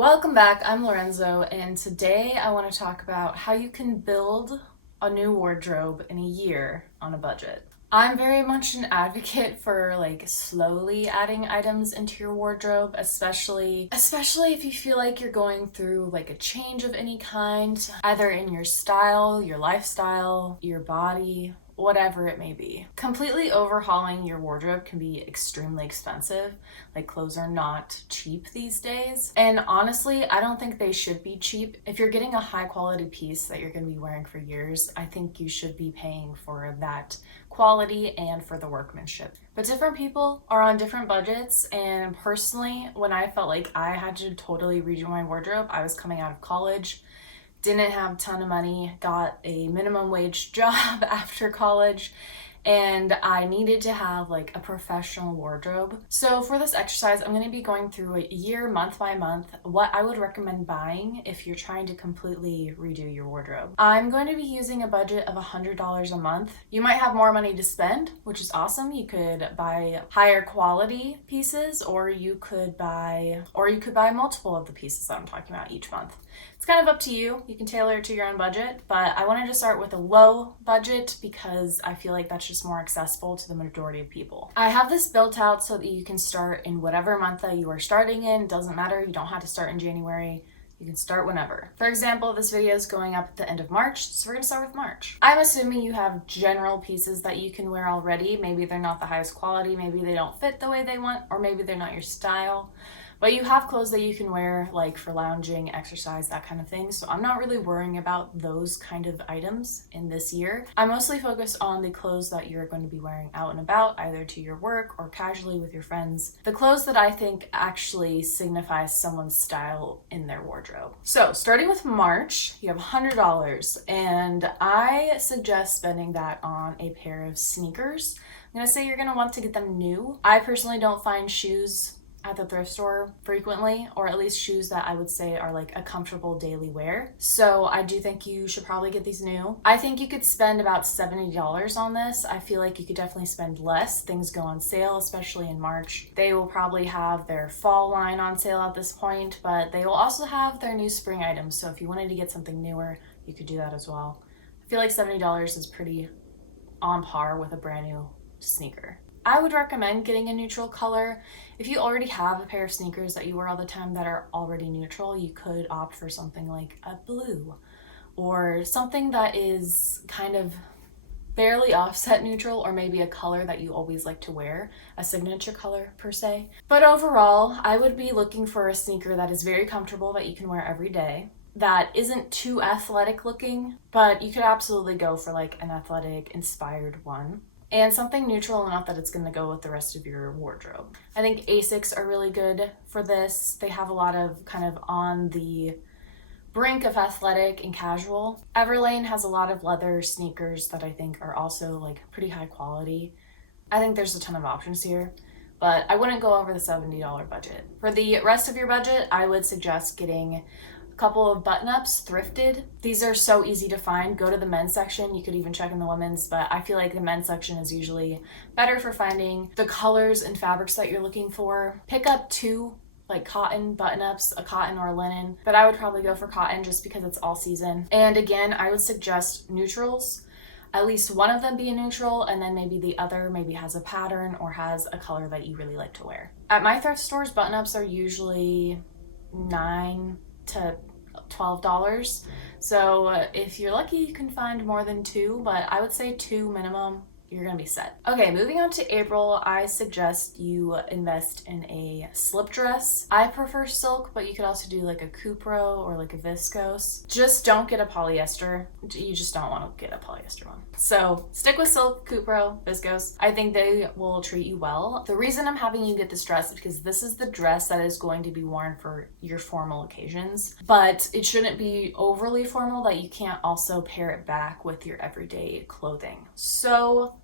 Welcome back, I'm Lorenzo, and today I want to talk about how you can build a new wardrobe in a year on a budget. I'm very much an advocate for slowly adding items into your wardrobe, especially if you feel like you're going through a change of any kind, either in your style, your lifestyle, your body, whatever it may be. Completely overhauling your wardrobe can be extremely expensive. Clothes are not cheap these days. And honestly, I don't think they should be cheap. If you're getting a high quality piece that you're going to be wearing for years, I think you should be paying for that quality and for the workmanship. But different people are on different budgets, and personally, when I felt like I had to totally redo my wardrobe, I was coming out of college, didn't have a ton of money, got a minimum wage job after college, and I needed to have a professional wardrobe. So for this exercise, I'm going to be going through a year, month by month, what I would recommend buying if you're trying to completely redo your wardrobe. I'm going to be using a budget of $100 a month. You might have more money to spend, which is awesome. You could buy higher quality pieces, or you could buy multiple of the pieces that I'm talking about each month. It's kind of up to you. You can tailor it to your own budget, but I wanted to start with a low budget because I feel like that's just more accessible to the majority of people. I have this built out so that you can start in whatever month that you are starting in. Doesn't matter. You don't have to start in January. You can start whenever. For example, this video is going up at the end of March, so we're gonna start with March. I'm assuming you have general pieces that you can wear already. Maybe they're not the highest quality, maybe they don't fit the way they want, or maybe they're not your style. But you have clothes that you can wear for lounging, exercise, that kind of thing. So I'm not really worrying about those kind of items in this year. I mostly focus on the clothes that you're going to be wearing out and about, either to your work or casually with your friends. The clothes that I think actually signify someone's style in their wardrobe. So starting with March, you have $100, and I suggest spending that on a pair of sneakers. I'm gonna say you're gonna want to get them new. I personally don't find shoes at the thrift store frequently, or at least shoes that I would say are a comfortable daily wear. So I do think you should probably get these new. I think you could spend about $70 on this. I feel like you could definitely spend less. Things go on sale, especially in March. They will probably have their fall line on sale at this point, but they will also have their new spring items. So if you wanted to get something newer, you could do that as well. I feel like $70 is pretty on par with a brand new sneaker. I would recommend getting a neutral color. If you already have a pair of sneakers that you wear all the time that are already neutral, you could opt for something like a blue or something that is kind of barely offset neutral, or maybe a color that you always like to wear, a signature color per se. But overall, I would be looking for a sneaker that is very comfortable, that you can wear every day, that isn't too athletic looking, but you could absolutely go for an athletic inspired one. And something neutral enough that it's going to go with the rest of your wardrobe. I think Asics are really good for this. They have a lot of kind of on the brink of athletic and casual. Everlane has a lot of leather sneakers that I think are also pretty high quality. I think there's a ton of options here, but I wouldn't go over the $70 budget. For the rest of your budget, I would suggest getting couple of Buttonups thrifted. These are so easy to find. Go to the men's section. You could even check in the women's, but I feel like the men's section is usually better for finding the colors and fabrics that you're looking for. Pick up two cotton button-ups, a cotton or a linen, but I would probably go for cotton just because it's all season. And again, I would suggest neutrals. At least one of them be a neutral, and then maybe the other maybe has a pattern or has a color that you really like to wear. At my thrift stores, button-ups are usually $9 to $12. So if you're lucky, you can find more than two, but I would say two minimum. You're gonna be set. Okay, moving on to April, I suggest you invest in a slip dress. I prefer silk, but you could also do a Cupro or a viscose. Just don't get a polyester. You just don't want to get a polyester one. So stick with silk, Cupro, viscose. I think they will treat you well. The reason I'm having you get this dress is because this is the dress that is going to be worn for your formal occasions, but it shouldn't be overly formal that you can't also pair it back with your everyday clothing. So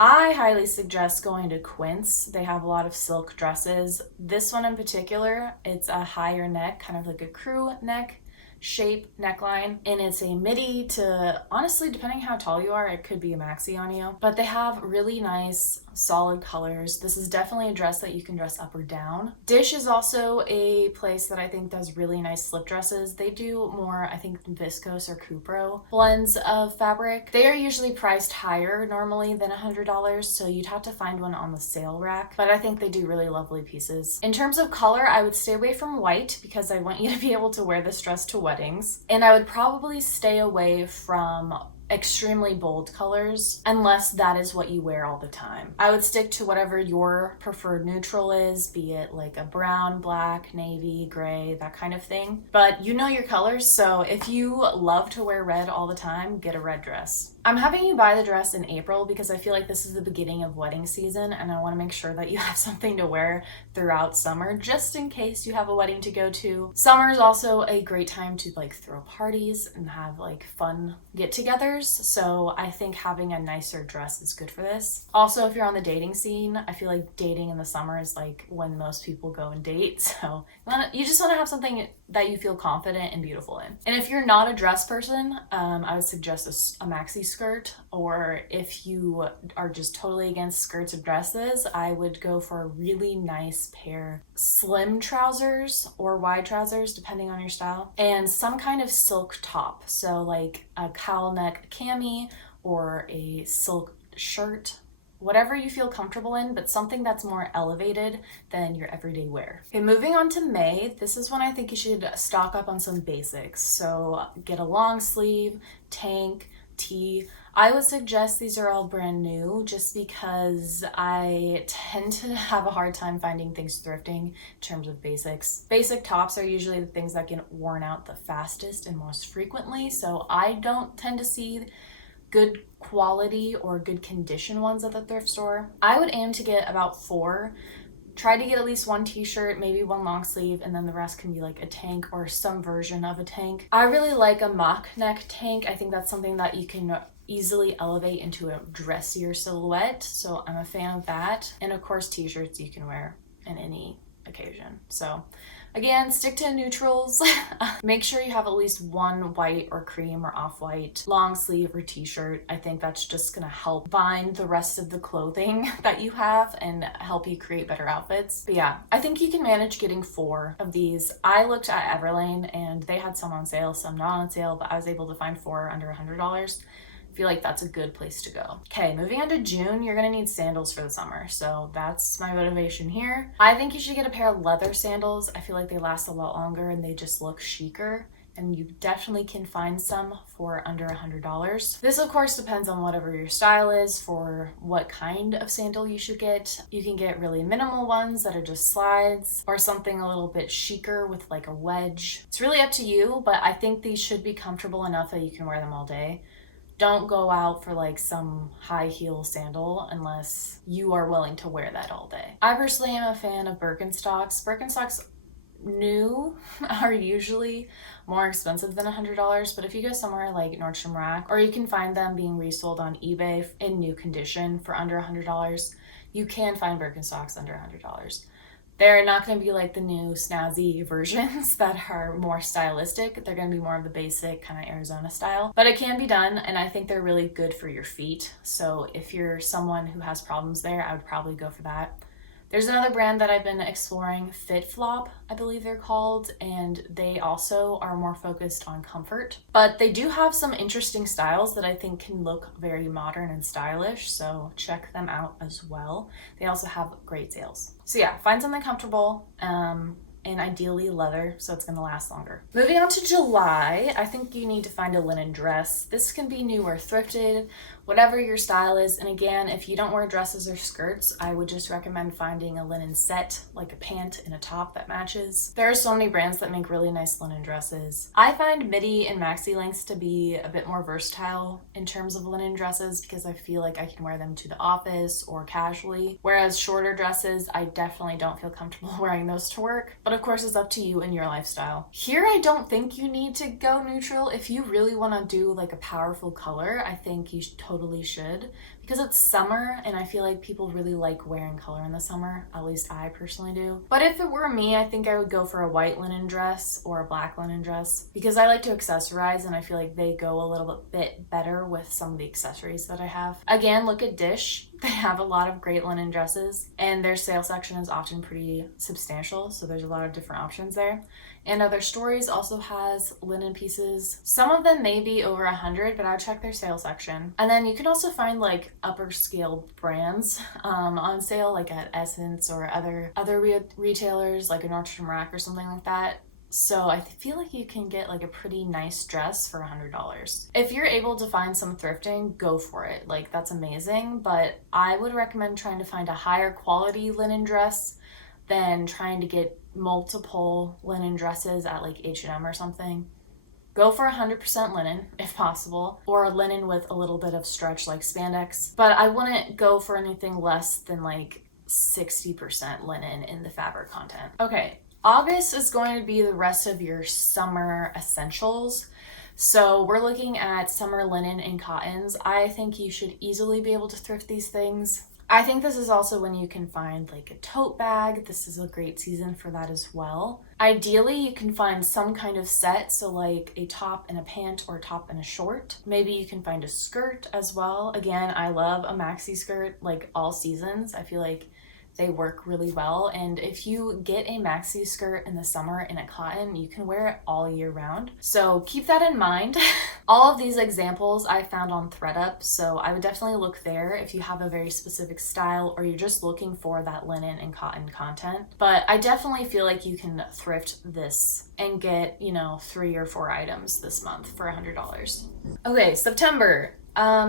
I highly suggest going to Quince. They have a lot of silk dresses. This one in particular, it's a higher neck, kind of like a crew neck shape neckline, and it's a midi to, honestly, depending how tall you are, it could be a maxi on you. But they have really nice solid colors. This is definitely a dress that you can dress up or down. Dish is also a place that I think does really nice slip dresses. They do more, I think, viscose or cupro blends of fabric. They are usually priced higher normally than $100, so you'd have to find one on the sale rack, but I think they do really lovely pieces. In terms of color, I would stay away from white because I want you to be able to wear this dress to weddings, and I would probably stay away from extremely bold colors unless that is what you wear all the time. I would stick to whatever your preferred neutral is, be it like a brown, black, navy, gray, that kind of thing. But you know your colors, so if you love to wear red all the time, get a red dress. I'm having you buy the dress in April because I feel like this is the beginning of wedding season and I want to make sure that you have something to wear throughout summer just in case you have a wedding to go to. Summer is also a great time to like throw parties and have like fun get-togethers, so I think having a nicer dress is good for this. Also, if you're on the dating scene, I feel like dating in the summer is like when most people go and date, so you just want to have something that you feel confident and beautiful in. And if you're not a dress person, I would suggest a maxi skirt, or if you are just totally against skirts or dresses, I would go for a really nice pair slim trousers or wide trousers depending on your style, and some kind of silk top, so like a cowl neck cami or a silk shirt, whatever you feel comfortable in, but something that's more elevated than your everyday wear. Okay, moving on to May, this is when I think you should stock up on some basics. So get a long sleeve, tank, tee. I would suggest these are all brand new just because I tend to have a hard time finding things thrifting in terms of basics. Basic tops are usually the things that get worn out the fastest and most frequently, so I don't tend to see good quality or good condition ones at the thrift store. I would aim to get about 4. Try to get at least 1 t-shirt, maybe 1 long sleeve, and then the rest can be like a tank or some version of a tank. I really like a mock neck tank. I think that's something that you can easily elevate into a dressier silhouette, so I'm a fan of that. And of course, t-shirts you can wear in any occasion. So again, stick to neutrals. Make sure you have at least 1 white or cream or off-white long sleeve or t-shirt. I think that's just gonna help bind the rest of the clothing that you have and help you create better outfits. But yeah, I think you can manage getting 4 of these. I looked at Everlane and they had some on sale, some not on sale, but I was able to find 4 under $100. Feel like that's a good place to go. Okay, moving on to June, you're gonna need sandals for the summer, so that's my motivation here. I think you should get a pair of leather sandals. I feel like they last a lot longer and they just look chicer, and you definitely can find some for under $100. This of course depends on whatever your style is for what kind of sandal you should get. You can get really minimal ones that are just slides, or something a little bit chicer with like a wedge. It's really up to you, but I think these should be comfortable enough that you can wear them all day. Don't go out for like some high heel sandal unless you are willing to wear that all day. I personally am a fan of Birkenstocks. Birkenstocks new are usually more expensive than $100, but if you go somewhere like Nordstrom Rack, or you can find them being resold on eBay in new condition for under $100, you can find Birkenstocks under $100. They're not going to be like the new snazzy versions that are more stylistic. They're going to be more of the basic kind of Arizona style, but it can be done, and I think they're really good for your feet. So if you're someone who has problems there, I would probably go for that. There's another brand that I've been exploring, FitFlop, I believe they're called, and they also are more focused on comfort. But they do have some interesting styles that I think can look very modern and stylish, so check them out as well. They also have great sales. So yeah, find something comfortable, and ideally leather, so it's gonna last longer. Moving on to July, I think you need to find a linen dress. This can be new or thrifted, whatever your style is. And again, if you don't wear dresses or skirts, I would just recommend finding a linen set, like a pant and a top that matches. There are so many brands that make really nice linen dresses. I find midi and maxi lengths to be a bit more versatile in terms of linen dresses because I feel like I can wear them to the office or casually, whereas shorter dresses, I definitely don't feel comfortable wearing those to work. But of course, it's up to you and your lifestyle. Here, I don't think you need to go neutral. If you really want to do like a powerful color, I think you totally should, because it's summer and I feel like people really like wearing color in the summer. At least I personally do. But if it were me, I think I would go for a white linen dress or a black linen dress because I like to accessorize and I feel like they go a little bit better with some of the accessories that I have. Again, look at Dish. They have a lot of great linen dresses and their sale section is often pretty substantial, so there's a lot of different options there. And Other Stories also has linen pieces. Some of them may be over 100, but I would check their sale section. And then you can also find like upper scale brands on sale, like at Essence or other retailers like a Nordstrom Rack or something like that. So I feel like you can get like a pretty nice dress for $100. If you're able to find some thrifting, go for it. Like that's amazing, but I would recommend trying to find a higher quality linen dress than trying to get multiple linen dresses at like H&M or something. Go for 100% linen if possible, or linen with a little bit of stretch like spandex. But I wouldn't go for anything less than like 60% linen in the fabric content. Okay, August is going to be the rest of your summer essentials. So we're looking at summer linen and cottons. I think you should easily be able to thrift these things. I think this is also when you can find like a tote bag. This is a great season for that as well. Ideally, you can find some kind of set, so like a top and a pant or a top and a short. Maybe you can find a skirt as well. Again, I love a maxi skirt like all seasons. I feel like they work really well, and if you get a maxi skirt in the summer in a cotton, you can wear it all year round. So keep that in mind. All of these examples I found on ThredUp, so I would definitely look there if you have a very specific style or you're just looking for that linen and cotton content. But I definitely feel like you can thrift this and get, 3 or 4 items this month for $100. Okay, September.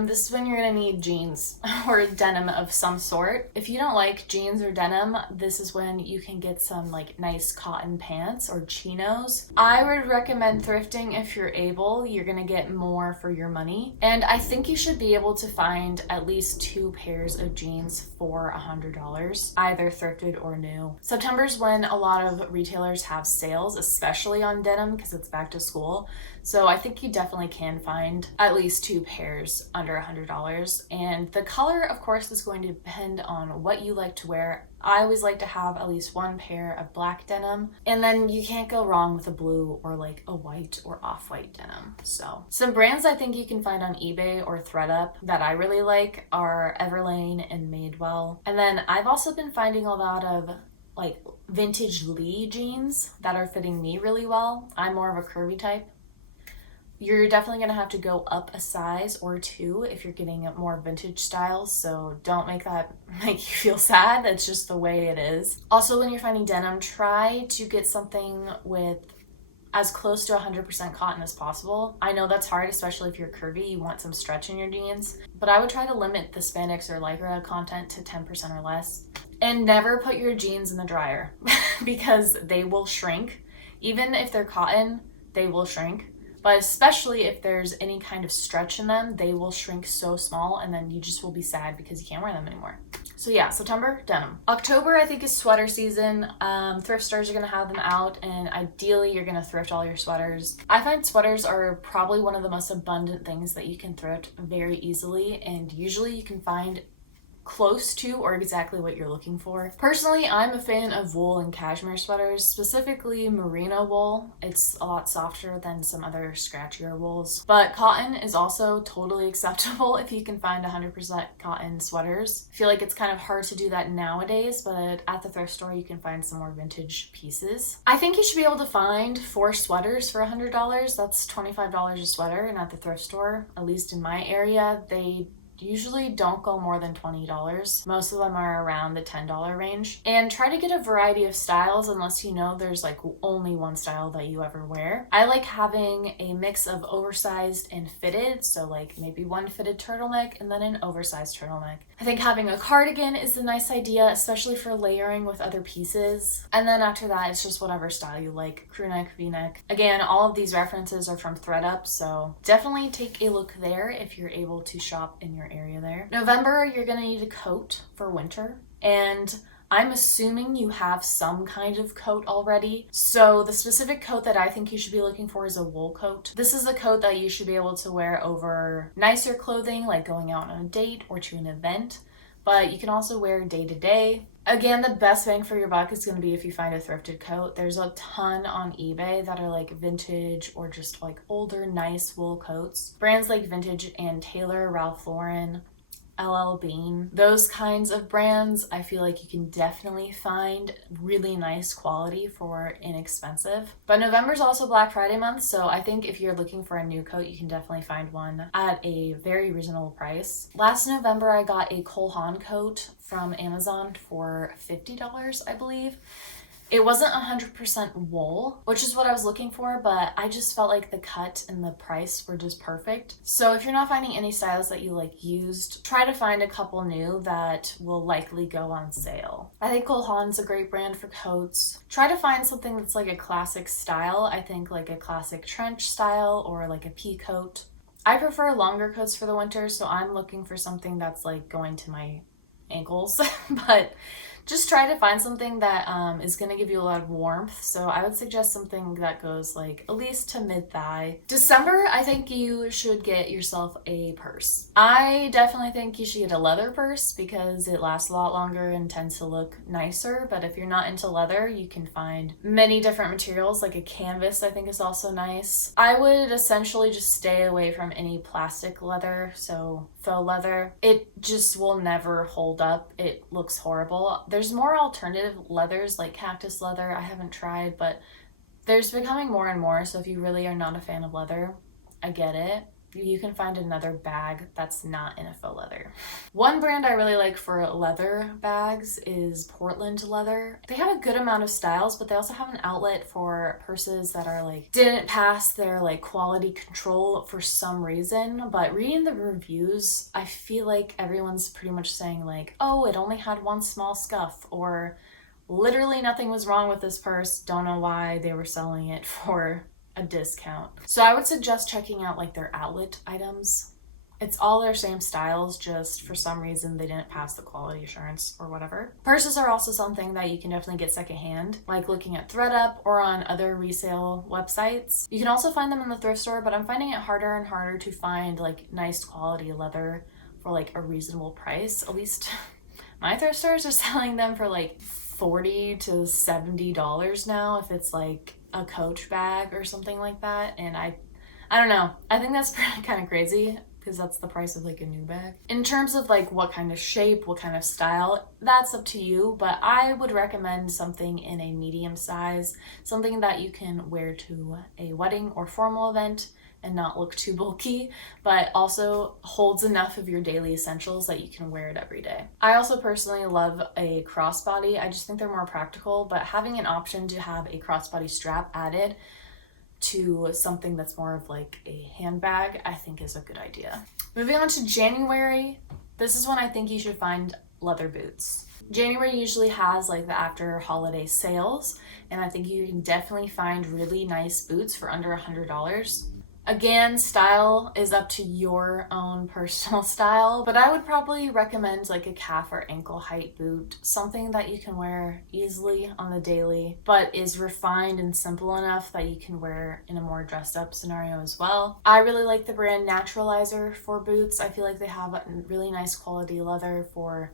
This is when you're gonna need jeans or denim of some sort. If you don't like jeans or denim, this is when you can get some like nice cotton pants or chinos. I would recommend thrifting if you're able. You're gonna get more for your money. And I think you should be able to find at least 2 pairs of jeans for $100, either thrifted or new. September's when a lot of retailers have sales, especially on denim because it's back to school. So I think you definitely can find at least 2 pairs under $100. And the color, of course, is going to depend on what you like to wear. I always like to have at least 1 pair of black denim. And then you can't go wrong with a blue or like a white or off-white denim. So some brands I think you can find on eBay or ThredUp that I really like are Everlane and Madewell. And then I've also been finding a lot of like vintage Lee jeans that are fitting me really well. I'm more of a curvy type. You're definitely going to have to go up a size or 2 if you're getting more vintage styles, so don't make that make you feel sad. That's just the way it is. Also, when you're finding denim, try to get something with as close to 100% cotton as possible. I know that's hard, especially if you're curvy, you want some stretch in your jeans, but I would try to limit the spandex or lycra content to 10% or less. And never put your jeans in the dryer because they will shrink. Even if they're cotton, they will shrink. But especially if there's any kind of stretch in them, they will shrink so small and then you just will be sad because you can't wear them anymore. So yeah, September, denim. October, I think, is sweater season. Thrift stores are going to have them out, and ideally you're going to thrift all your sweaters. I find sweaters are probably one of the most abundant things that you can thrift very easily, and usually you can find close to or exactly what you're looking for. Personally, I'm a fan of wool and cashmere sweaters, specifically merino wool. It's a lot softer than some other scratchier wools. But cotton is also totally acceptable if you can find 100% cotton sweaters. I feel like it's kind of hard to do that nowadays, but at the thrift store you can find some more vintage pieces. I think you should be able to find 4 sweaters for $100. That's $25 a sweater, and at the thrift store, at least in my area, they usually don't go more than $20. Most of them are around the $10 range. And try to get a variety of styles unless you know there's like only one style that you ever wear. I like having a mix of oversized and fitted, so like maybe one fitted turtleneck and then an oversized turtleneck. I think having a cardigan is a nice idea, especially for layering with other pieces. And then after that, it's just whatever style you like, crew neck, v-neck. Again, all of these references are from ThredUp, so definitely take a look there if you're able to shop in your area there. November, you're gonna need a coat for winter. And I'm assuming you have some kind of coat already. So the specific coat that I think you should be looking for is a wool coat. This is a coat that you should be able to wear over nicer clothing, like going out on a date or to an event, but you can also wear day to day. Again, the best bang for your buck is going to be if you find a thrifted coat. There's a ton on eBay that are like vintage or just like older, nice wool coats. Brands like Vintage and Taylor, Ralph Lauren, LL Bean, those kinds of brands, I feel like you can definitely find really nice quality for inexpensive. But November's also Black Friday month, so I think if you're looking for a new coat, you can definitely find one at a very reasonable price. Last November, I got a Cole Haan coat from Amazon for $50, I believe. It wasn't 100% wool, which is what I was looking for, but I just felt like the cut and the price were just perfect. So if you're not finding any styles that you like used, try to find a couple new that will likely go on sale. I think Cole Haan's a great brand for coats. Try to find something that's like a classic style. I think like a classic trench style or like a pea coat. I prefer longer coats for the winter, so I'm looking for something that's like going to my ankles, but just try to find something that is going to give you a lot of warmth. So I would suggest something that goes like at least to mid-thigh. December, I think you should get yourself a purse. I definitely think you should get a leather purse because it lasts a lot longer and tends to look nicer. But if you're not into leather, you can find many different materials, like a canvas I think is also nice. I would essentially just stay away from any plastic leather, so faux leather. It just will never hold up. It looks horrible. There's more alternative leathers like cactus leather I haven't tried, but there's becoming more and more, so if you really are not a fan of leather, I get it. You can find another bag that's not in a faux leather. One brand I really like for leather bags is Portland Leather. They have a good amount of styles, but they also have an outlet for purses that are like didn't pass their like quality control for some reason. But reading the reviews, I feel like everyone's pretty much saying like, oh, it only had one small scuff, or literally nothing was wrong with this purse. Don't know why they were selling it for a discount. So I would suggest checking out like their outlet items. It's all their same styles, just for some reason they didn't pass the quality assurance or whatever. Purses are also something that you can definitely get secondhand, like looking at ThredUp or on other resale websites. You can also find them in the thrift store, but I'm finding it harder and harder to find like nice quality leather for like a reasonable price. At least my thrift stores are selling them for like $40 to $70 now if it's like a Coach bag or something like that. And I don't know. I think that's kind of crazy because that's the price of like a new bag. In terms of like what kind of shape, what kind of style, that's up to you, but I would recommend something in a medium size, something that you can wear to a wedding or formal event and not look too bulky, but also holds enough of your daily essentials that you can wear it every day. I also personally love a crossbody. I just think they're more practical, but having an option to have a crossbody strap added to something that's more of like a handbag, I think is a good idea. Moving on to January, this is when I think you should find leather boots. January usually has like the after holiday sales, and I think you can definitely find really nice boots for under $100. Again, style is up to your own personal style, but I would probably recommend like a calf or ankle height boot, something that you can wear easily on the daily, but is refined and simple enough that you can wear in a more dressed up scenario as well. I really like the brand Naturalizer for boots. I feel like they have a really nice quality leather for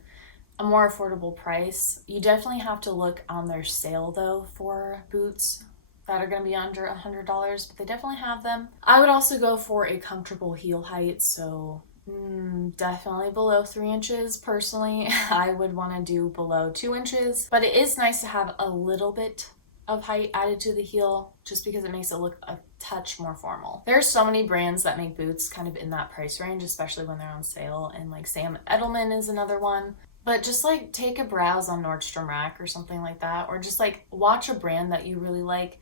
a more affordable price. You definitely have to look on their sale though for boots that are going to be under $100, but they definitely have them. I would also go for a comfortable heel height, so definitely below 3 inches. Personally, I would want to do below 2 inches, but it is nice to have a little bit of height added to the heel just because it makes it look a touch more formal. There's so many brands that make boots kind of in that price range, especially when they're on sale, and like Sam Edelman is another one. But just like take a browse on Nordstrom Rack or something like that, or just like watch a brand that you really like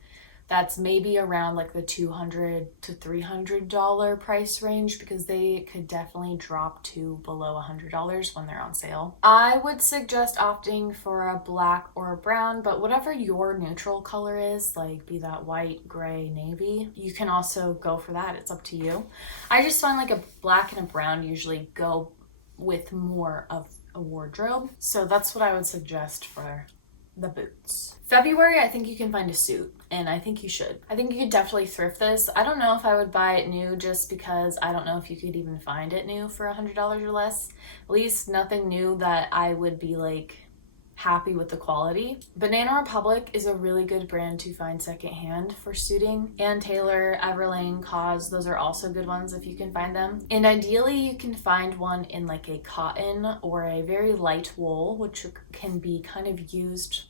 that's maybe around like the $200 to $300 price range, because they could definitely drop to below $100 when they're on sale. I would suggest opting for a black or a brown, but whatever your neutral color is, like be that white, gray, navy, you can also go for that. It's up to you. I just find like a black and a brown usually go with more of a wardrobe. So that's what I would suggest for the boots. February, I think you can find a suit, and I think you should. I think you could definitely thrift this. I don't know if I would buy it new just because I don't know if you could even find it new for $100 or less. At least nothing new that I would be like happy with the quality. Banana Republic is a really good brand to find secondhand for suiting. Ann Taylor, Everlane, Cause, those are also good ones if you can find them. And ideally you can find one in like a cotton or a very light wool, which can be kind of used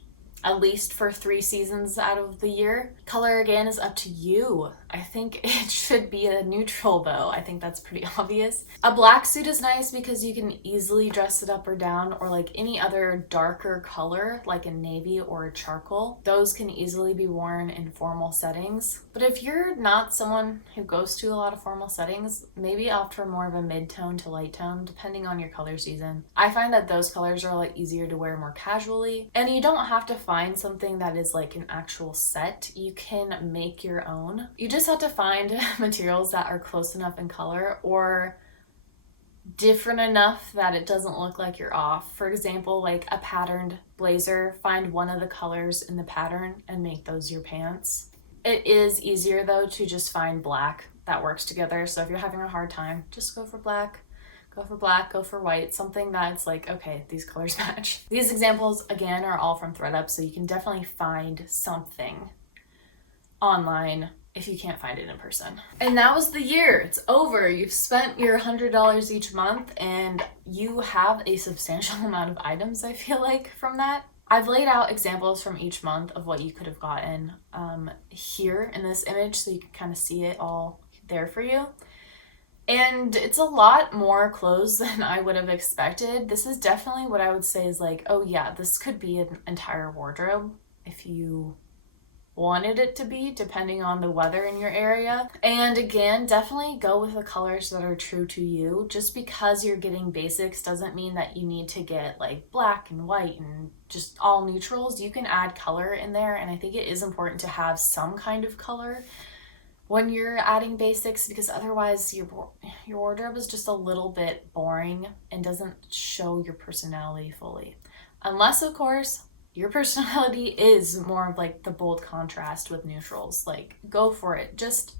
at least for 3 seasons out of the year. Color again is up to you. I think it should be a neutral though. I think that's pretty obvious. A black suit is nice because you can easily dress it up or down, or like any other darker color like a navy or a charcoal. Those can easily be worn in formal settings. But if you're not someone who goes to a lot of formal settings, maybe opt for more of a mid-tone to light tone depending on your color season. I find that those colors are a lot easier to wear more casually, and you don't have to find something that is like an actual set. You can make your own. You just have to find materials that are close enough in color or different enough that it doesn't look like you're off. For example, like a patterned blazer, find one of the colors in the pattern and make those your pants. It is easier though to just find black that works together. So if you're having a hard time, just go for black. Go for black, go for white, something that's like, okay, these colors match. These examples, again, are all from ThreadUp, so you can definitely find something online if you can't find it in person. And that was the year. It's over. You've spent your $100 each month, and you have a substantial amount of items, I feel like, from that. I've laid out examples from each month of what you could have gotten here in this image, so you can kind of see it all there for you. And it's a lot more clothes than I would have expected. This is definitely what I would say is like, oh yeah, this could be an entire wardrobe if you wanted it to be, depending on the weather in your area. And again, definitely go with the colors that are true to you. Just because you're getting basics doesn't mean that you need to get like black and white and just all neutrals. You can add color in there, and I think it is important to have some kind of color when you're adding basics, because otherwise your wardrobe is just a little bit boring and doesn't show your personality fully. Unless, of course, your personality is more of like the bold contrast with neutrals. Like, go for it. Just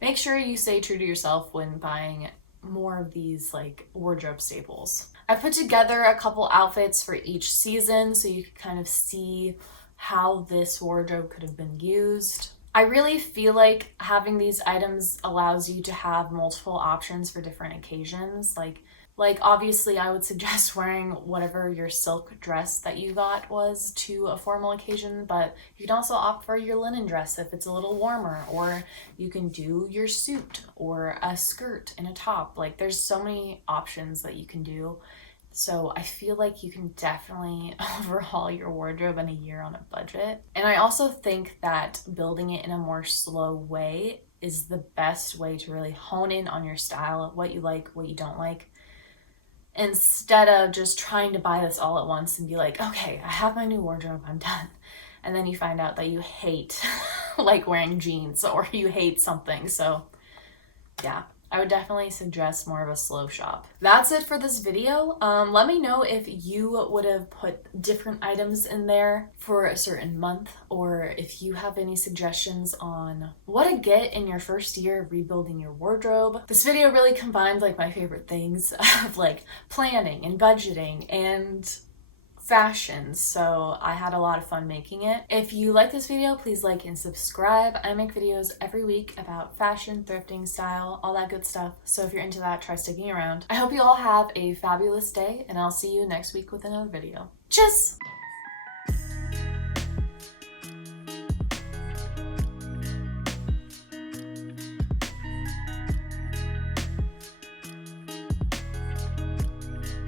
make sure you stay true to yourself when buying more of these like wardrobe staples. I put together a couple outfits for each season so you can kind of see how this wardrobe could have been used. I really feel like having these items allows you to have multiple options for different occasions. Like obviously I would suggest wearing whatever your silk dress that you got was to a formal occasion, but you can also opt for your linen dress if it's a little warmer, or you can do your suit or a skirt and a top. Like, there's so many options that you can do. So I feel like you can definitely overhaul your wardrobe in a year on a budget. And I also think that building it in a more slow way is the best way to really hone in on your style, what you like, what you don't like, instead of just trying to buy this all at once and be like, okay, I have my new wardrobe, I'm done. And then you find out that you hate like wearing jeans, or you hate something. So yeah, I would definitely suggest more of a slow shop. That's it for this video. Let me know if you would have put different items in there for a certain month, or if you have any suggestions on what to get in your first year of rebuilding your wardrobe. This video really combined like my favorite things of like planning and budgeting and fashion, so I had a lot of fun making it. If you like this video, please like and subscribe. I make videos every week about fashion, thrifting, style, all that good stuff, so if you're into that, try sticking around. I hope you all have a fabulous day, and I'll see you next week with another video. Cheers!